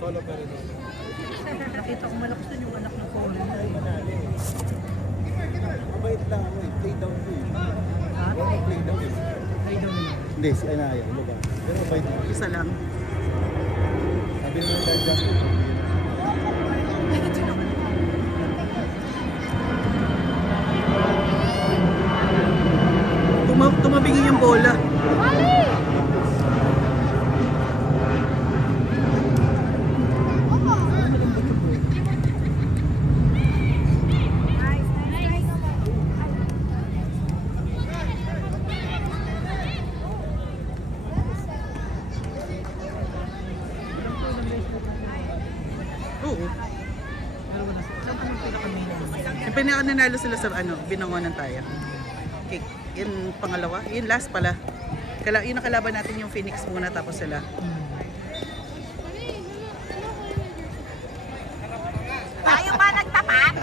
Solo pero no. Nakita ko malakas na yung anak ng Corin. Mabait lang ako eh. Play down ko eh. Ha? Play down eh. Ay daw naman. Hindi, si Anaya. Ano ba? Pero mabait lang. Isa lang. Sabi naman tayo dyan. Tumabingin yung bola. Oo. Pero wala sa... Saan anong pinaka-main? Yung pinaka-nanalo sila sa binangonan tayo. Okay. Yung pangalawa. Yung last pala. Yung nakalaban natin yung Phoenix muna tapos sila. Tayo ba nagtapat?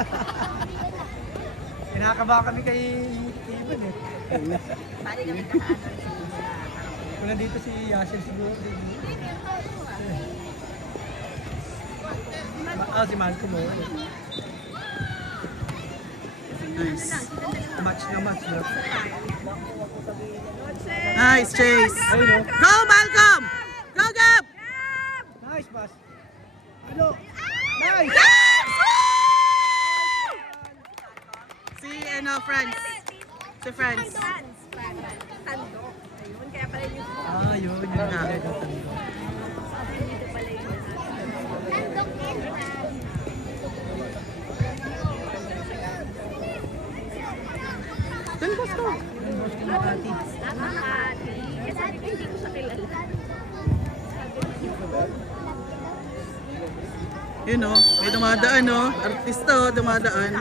Kinakaba kami kay Ivan eh. Pwede kami nakaano. Kung nandito si Yasser siguro. Si Malcolm mo. Nice. Match na match. No? Nice, Chase. Ayun o. Go, Malcolm! Go, Gab! Nice pass. Ano? Nice! Si, France. Si France. Tando. Ayun, kaya pala yung Ah, yun. Yun Ah. dito pala yung Dun, boss ko. Makati. Makati. Kasi sabi ko, hindi ko siya kilala. Yun o, may dumadaan o. Artista o, dumadaan.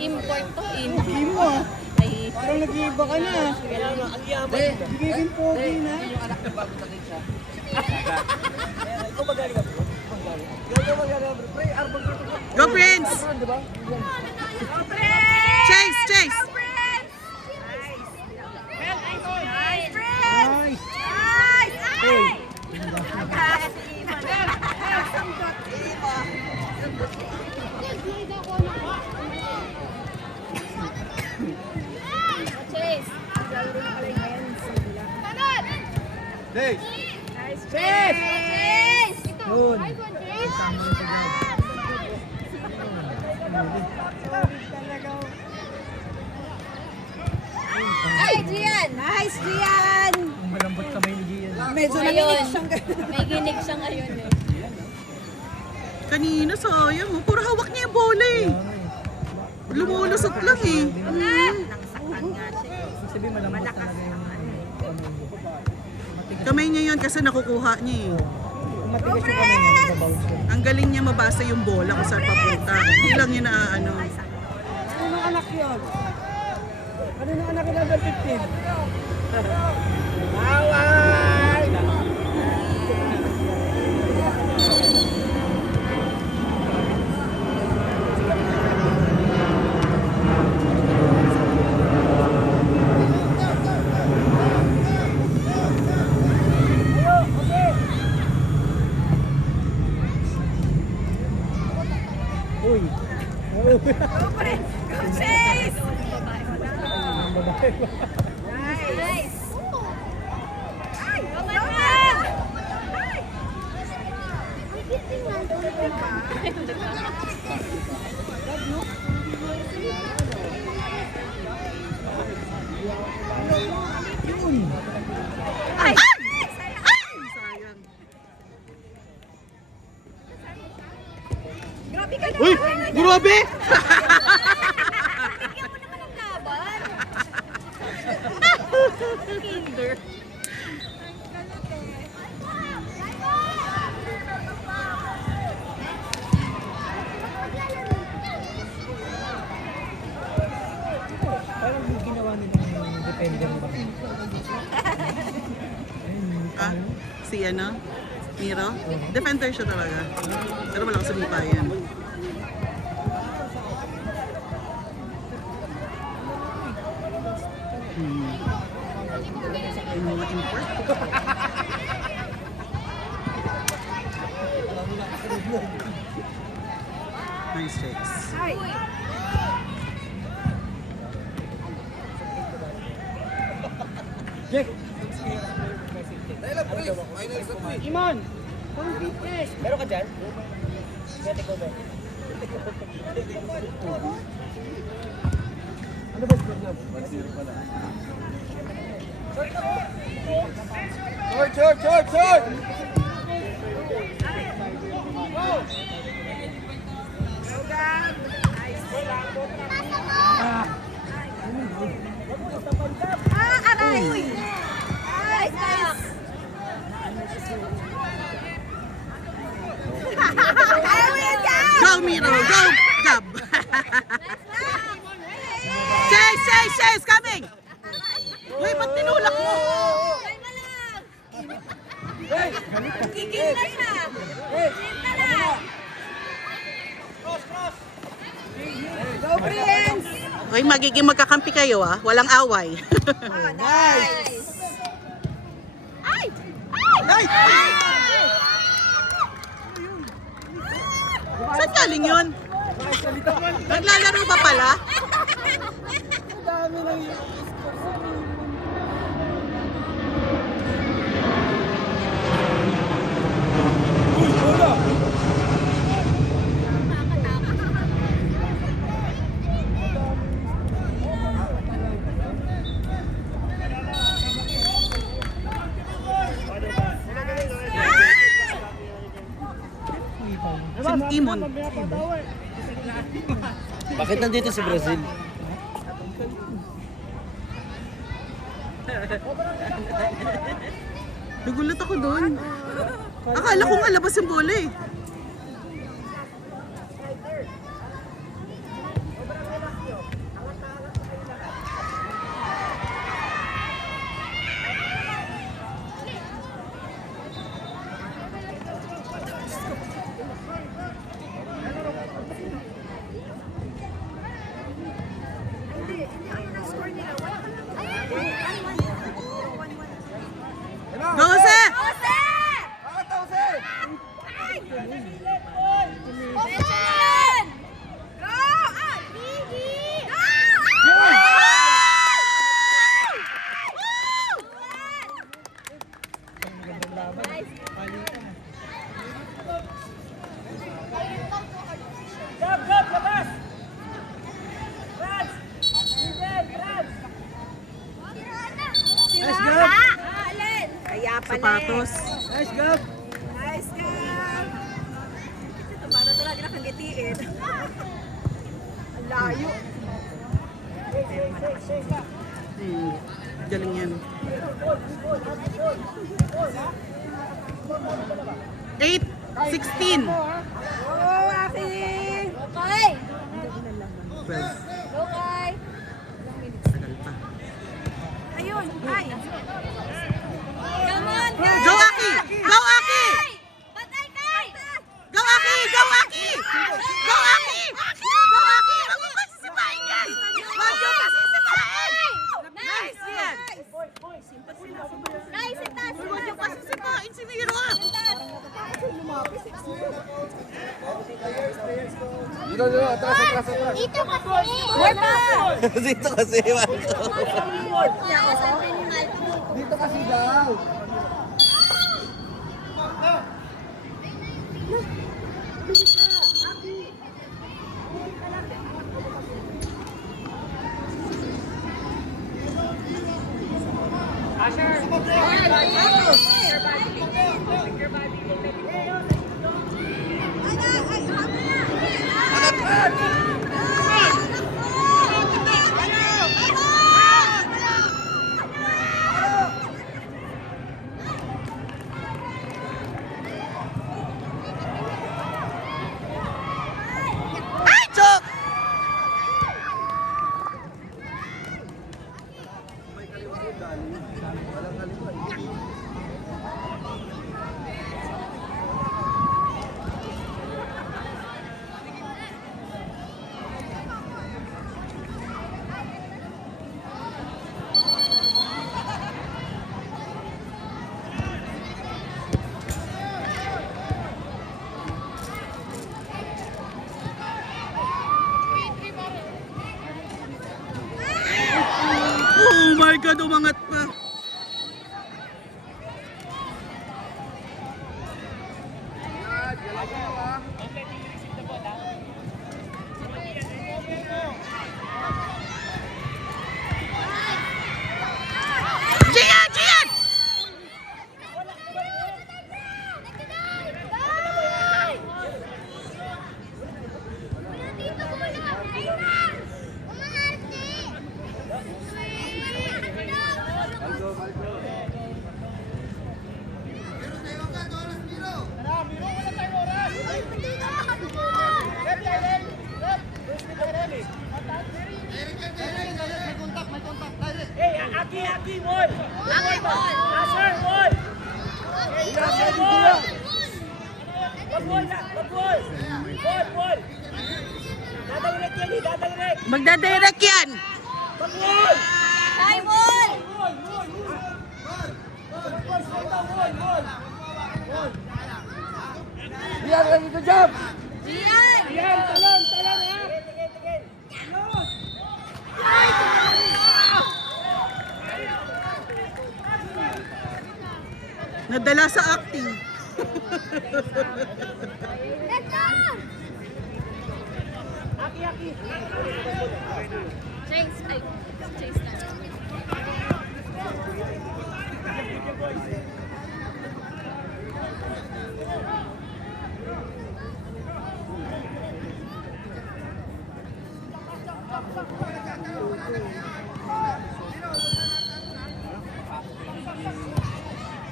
Import to, Hindi mo ah. Ay, Parang nag-iiba ka na. Ang yaman. Bigay pogi na. Go, Prince! Chase, Chase! Nice, Nice. Hey. Chase. Lalo na pala yung hands. Hey! Nice, Chase! Yun. Ay, Gian! Nice, Gian! Ang malambot kamay ni Gian. Medyo nanginig siyang may ginig siya ngayon eh. Kanina, sayang o. Puro hawak niya yung bola eh. Lumulusot lang eh. Nangsaktan nga siya. Ibig sabihin malambot talaga yung kamay niya. Kamay niya yun kasi nakukuha niya eh. Kung matigas yung kamay niya, mababounce yun. Ang galing niya mabasa yung bola kung saan papunta. Hindi lang yun na ano. Ano ng anak yun? Ano ng anak yun number 15? Uy. Go, Chase! Ang babae ba? Nice! Ay! Naman! Yun. Ay! Sayang. Grabe ka Uy! naman! Grabe! Bigyan mo naman ng laban! Kinder. Parang yung ginawa nila yung dependent ba? Ah, si ano? Miro? Defender siya talaga. Pero wala sa lupa yan. Yung mga import. Jack! Imon! Full fitness! Meron ka dyan? Gete ko ba? Ano ba score niya? 1-0 pala. Short! Aray! Nice, nice! Ayaw mo yan, Gab! Go, Miro! Go, Gab! Chase! Coming! Uy, ba't tinulak mo? Ay, malang! Gigil na siya! Gigil na lang! Go, Prince! Uy, magiging magkakampi kayo ah. Walang away. Nice! Ay! Ay! Saan galing yun? Naglalaro ba pala? Dami lang yung Si Imon. Bakit nandito si Brazil? Nagulat ako doon. Akala ko nga labas yung bola eh. Go, Jose! Jose! Jose! Go! Ah! Gigi! Nice, Gab! Kaya pala. Sapatos. Nice, Gab! Nice, Gab! Ito ba na talaga nakanggitiin? Ang layo. Galing yan. 8-16. Oh, aking! Okay! 12. Okay! Tagal pa. Ayun! Ay! Come on, guys! Go, Aki! Go, Aki! Patay kay! Go, Aki! Go, Aki! Go, Aki! Go, Aki! Huwag mo pasisipain yan! Huwag mo pasisipain! Nice yan! Nice, itas! Huwag mo pasisipain si Miro ah! Dito, atras. Dito kasi! More pa! Dito kasi, Dito kasi daw. Magdadirect yan! Ay, ball! Yan, ready to jump! Gian! Yan, talon ha. Nadala sa acting. Chase, ay, chase na.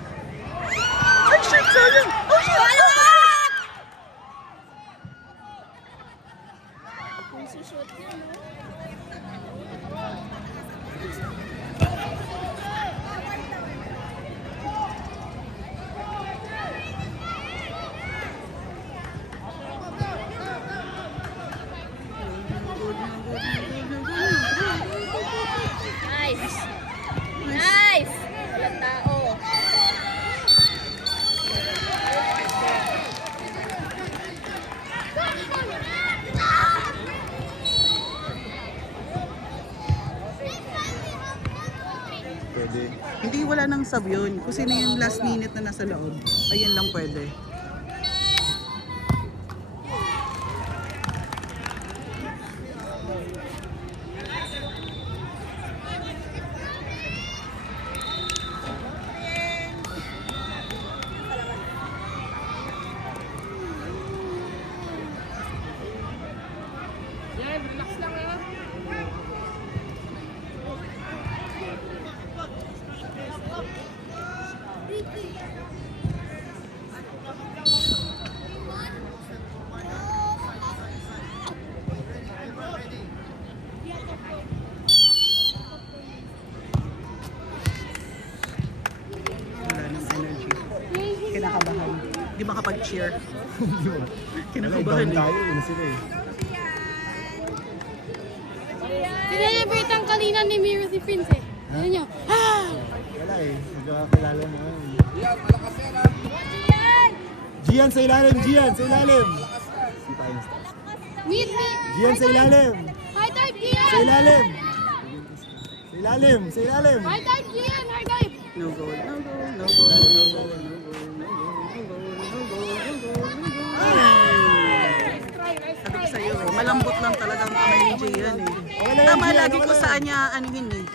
Ay, shit, sayang! Oh, shit! Balak! Kung sushoot niya, no? Nice! Nice! Walang tao. Pwede. Hindi, wala nang sub yun. Kung sino yung last minute na nasa loob, ayun lang pwede. Yan, relax lang ha. Wala nang energy. Kinakabahan. Hindi makapag-cheer. Kinakabahan eh. Una sila eh. Sinelebrate ang kanina ni Miro si Prince eh. Ano nyo? Wala eh. Nagkakilala mo nga eh. Yan, malakas yan ah. Gian sa ilalim, Gian sa ilalim. Si Pines. Meet me! Gian sa ilalim. High dive, Sa Gian! ilalim. Sa ilalim, sa ilalim. High dive, Gian! High dive! No goal, no goal, no goal, no goal, no goal, no goal, no goal, no goal, no goal. Sabi ko sa'yo eh, malambot lang talaga ang kamay ni Gian eh. Tama lagi ko saan niya anuhin eh.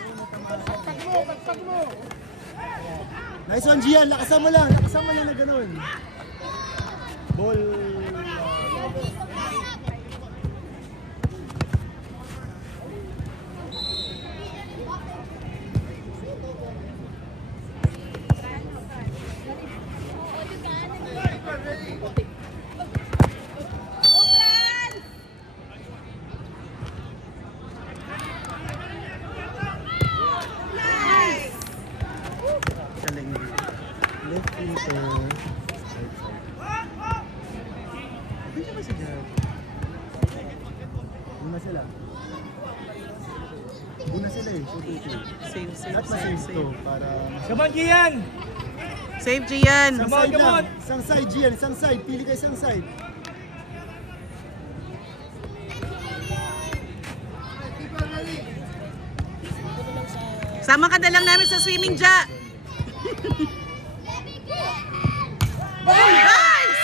Nice one, Gian. Lakasan mo lang. Lakasan mo lang na ganun. Ball. Galing. Left footer. Hindi ba si Gian? Una sila. Una sila eh. Save, save, At save, ma-save to save. para... Come on, Gian! Save Gian! Isang Come on, side come lang. on. Isang side, Gian. Isang side. Pili ka isang side. Sama ka na lang namin sa swimming, Ja! Nice!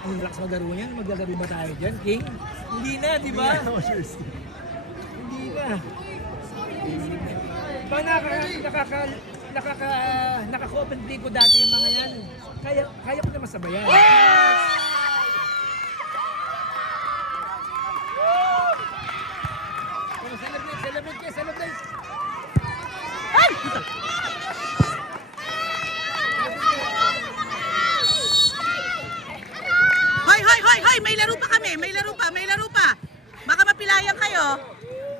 Ang relax maglaro niyan. Maglalaro ba tayo dyan, King? Hindi na, di ba? Hindi na. Ba naka-open play ko dati yung mga yan. Kaya ko na masabayan. Oh, celebrate kayo, celebrate! Hoy, hoy, hoy, hoy! May laro pa kami! May laro pa, may laro pa! Baka mapilayan kayo.